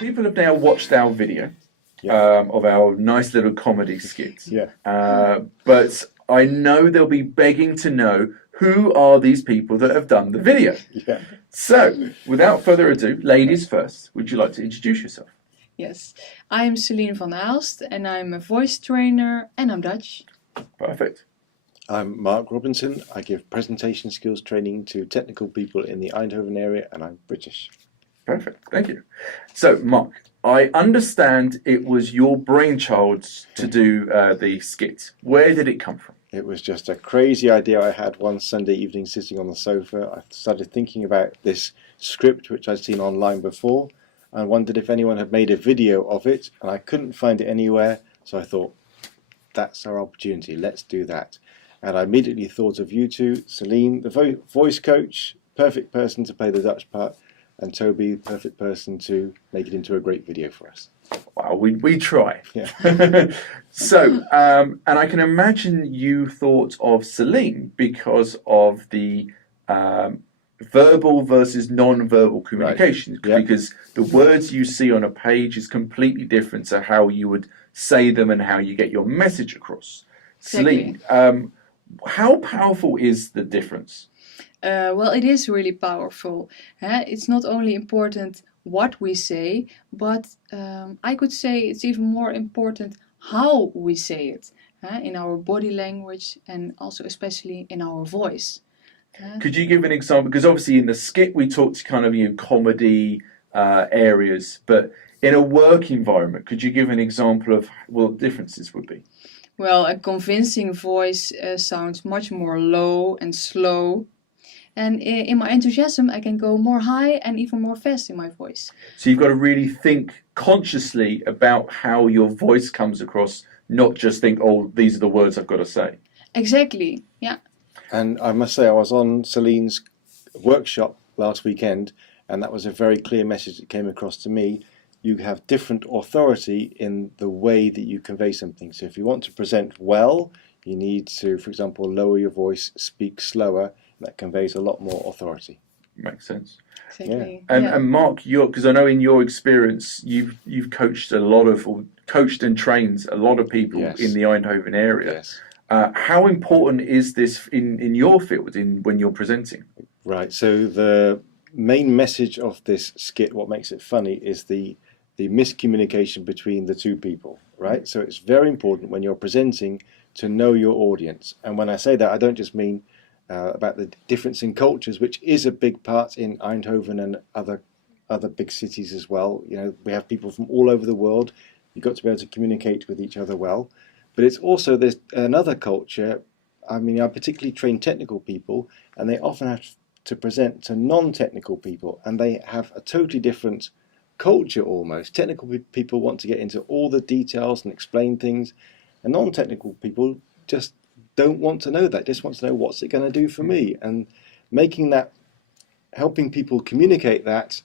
People have now watched our video of our nice little comedy skits. But I know they'll be begging to know who are these people that have done the video. So, without further ado, ladies first, would you like to introduce yourself? Yes, I'm Celine van Aalst and I'm a voice trainer and I'm Dutch. Perfect. I'm Mark Robinson. I give presentation skills training to technical people in the Eindhoven area and I'm British. Perfect, thank you. So, Mark, I understand it was your brainchild to do the skit. Where did it come from? It was just a crazy idea I had one Sunday evening sitting on the sofa. I started thinking about this script which I'd seen online before and wondered if anyone had made a video of it, and I couldn't find it anywhere, so I thought, that's our opportunity, let's do that. And I immediately thought of you two, Celine, the voice coach, perfect person to play the Dutch part, and Toby, perfect person to make it into a great video for us. Wow, we try. Yeah. So, and I can imagine you thought of Celine because of the verbal versus non-verbal communication, because the words you see on a page is completely different to how you would say them and how you get your message across. Exactly. Celine, how powerful is the difference? Well, it is really powerful. It's not only important what we say, but I could say it's even more important how we say it, in our body language and also especially in our voice. Could you give an example? Because obviously in the skit we talked kind of comedy areas, but in a work environment, could you give an example of what differences would be? Well, a convincing voice sounds much more low and slow. And in my enthusiasm, I can go more high and even more fast in my voice. So you've got to really think consciously about how your voice comes across, not just think, oh, these are the words I've got to say. Exactly, yeah. And I must say, I was on Celine's workshop last weekend, and that was a very clear message that came across to me. You have different authority in the way that you convey something. So if you want to present well, you need to, for example, lower your voice, speak slower. That conveys a lot more authority. Makes sense. Exactly. Yeah. And Mark, because I know in your experience, you've coached coached and trained a lot of people in the Eindhoven area. Yes. How important is this in your field when you're presenting? Right. So the main message of this skit, what makes it funny, is the miscommunication between the two people. Right. So it's very important when you're presenting to know your audience. And when I say that, I don't just mean about the difference in cultures, which is a big part in Eindhoven and other big cities as well. You know, we have people from all over the world. You've got to be able to communicate with each other well. But it's also, there's another culture. I mean, I particularly train technical people, and they often have to present to non-technical people, and they have a totally different culture almost. Technical people want to get into all the details and explain things, and non-technical people just don't want to know that, just want to know what's it going to do for me. And making that, helping people communicate that,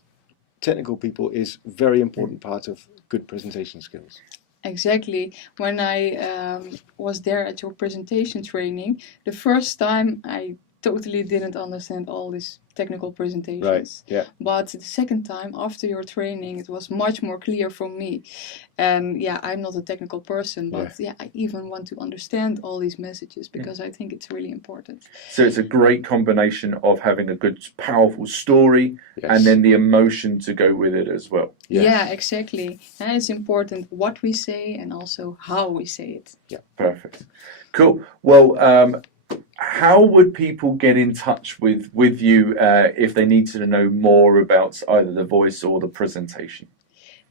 technical people, is a very important part of good presentation skills. Exactly. When I was there at your presentation training, the first time I totally didn't understand all these technical presentations. Right, yeah. But the second time after your training, it was much more clear for me. And yeah, I'm not a technical person, but I even want to understand all these messages because I think it's really important. So it's a great combination of having a good, powerful story and then the emotion to go with it as well. Yes. Yeah, exactly. And it's important what we say and also how we say it. Yeah, perfect. Cool. Well, how would people get in touch with you if they need to know more about either the voice or the presentation?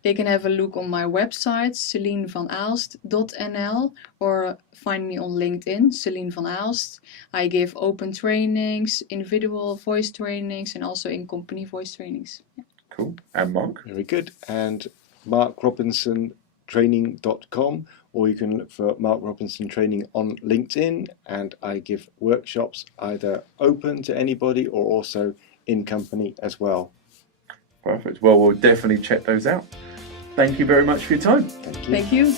They can have a look on my website, celinevanaalst.nl, or find me on LinkedIn, Celine van Aalst. I give open trainings, individual voice trainings, and also in company voice trainings. Yeah. Cool. And Mark? Very good. And markrobinson.training.com, or you can look for Mark Robinson Training on LinkedIn, and I give workshops either open to anybody or also in company as well. Perfect. Well, we'll definitely check those out. Thank you very much for your time. Thank you. Thank you.